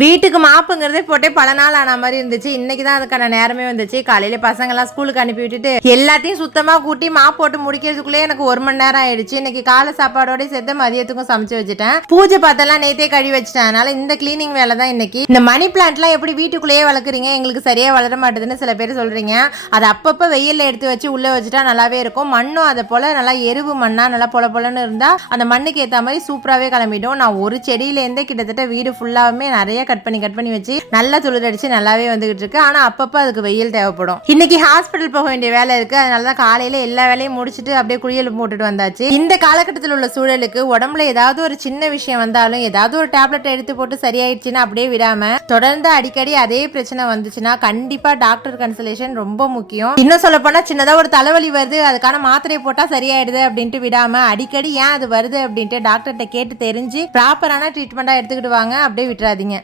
வீட்டுக்கு மாப்புங்கிறதே போட்டே பல நாள் ஆன மாதிரி இருந்துச்சு. இன்னைக்கு தான் அதுக்கான நேரமே வந்துச்சு. காலையில பசங்கெல்லாம் ஸ்கூலுக்கு அனுப்பி விட்டுட்டு எல்லாத்தையும் சுத்தமாக கூட்டி மாப் போட்டு முடிக்கிறதுக்குள்ளே எனக்கு ஒரு மணி நேரம் ஆயிடுச்சு. இன்னைக்கு காலை சாப்பாடோட சேர்த்து மதியத்துக்கும் சமைச்சு வச்சுட்டேன். பூஜை பார்த்தெல்லாம் நேத்தே கழுவி வச்சுட்டேன். அதனால இந்த கிளீனிங் வேலை தான் இன்னைக்கு. இந்த மணி பிளான்ட்லாம் எப்படி வீட்டுக்குள்ளேயே வளர்க்குறீங்க? எங்களுக்கு சரியா வளர மாட்டேதுன்னு சில பேர் சொல்றீங்க. அது அப்பப்போ வெயிலில் எடுத்து வச்சு உள்ளே வச்சுட்டா நல்லாவே இருக்கும். மண்ணும் அதை போல நல்லா எருவு மண்ணா நல்லா பொல பொலன்னு இருந்தா அந்த மண்ணுக்கு ஏற்ற மாதிரி சூப்பராகவே கிளம்பிடும். நான் ஒரு செடியிலேருந்தே கிட்டத்தட்ட வீடு ஃபுல்லாவுமே நிறைய கட் பண்ணி கட் பண்ணி வச்சு நல்லா துளிரடிச்சு நல்லாவே வந்துகிட்டு இருக்கு. ஆனா அப்பப்போ அதுக்கு வெயில் தேவைப்படும். இன்னைக்கு ஹாஸ்பிட்டல் போக வேண்டிய வேலை இருக்கு. அதனால தான் காலையில எல்லா வேலையும் முடிச்சுட்டு அப்படியே குளியல் போட்டுட்டு வந்தாச்சு. இந்த காலகட்டத்தில் உள்ள சூழலுக்கு உடம்புல ஏதாவது ஒரு சின்ன விஷயம் வந்தாலும் ஏதாவது ஒரு டேப்லெட் எடுத்து போட்டு சரியாயிடுச்சுன்னா அப்படியே விடாம தொடர்ந்து அடிக்கடி அதே பிரச்சனை வந்துச்சுன்னா கண்டிப்பா டாக்டர் கன்சல்டேஷன் ரொம்ப முக்கியம். இன்னும் சொல்ல போனா சின்னதா ஒரு தலைவலி வருது. அதுக்கான மாத்திரை போட்டா சரியாயிடுது அப்படின்ட்டு விடாம அடிக்கடி ஏன் அது வருது அப்படின்ட்டு டாக்டர்கிட்ட கேட்டு தெரிஞ்சு ப்ராப்பரான ட்ரீட்மெண்ட்டாக எடுத்துக்கிட்டு வாங்க அப்படியே விட்டுறாதீங்க.